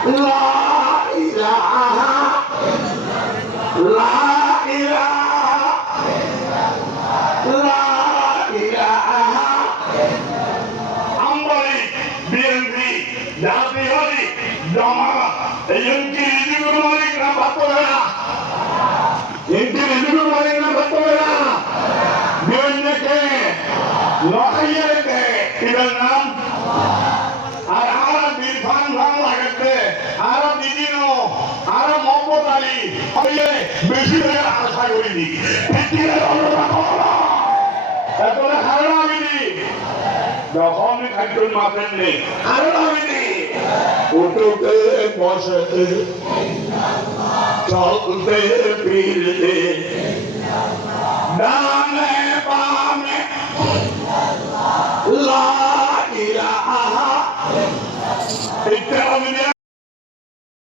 লা ইলাহা লা ইলাহা লা ইলাহা। আমবলি বিএনপি জাতীয়বাদী জামাত এই রিজিকুর মালিক না বাতলে না রিজিকুর মালিক না বাতলে না বিএনপিকে লহাইয়াকে এর নাম আর আমরা বিরফান নাম লাগাতে আর দিদিনো আর মোহাম্মদ আলী হইলে বেশি হয়ে আশা করিনি পৃথিবীর এতটা খারাপ হয়নি যখন খাদ্য মাপেন নেই খারাপ হয়নি উঠতে বসতে চলতে ফিরতে ডানে বামে লা ইলাহা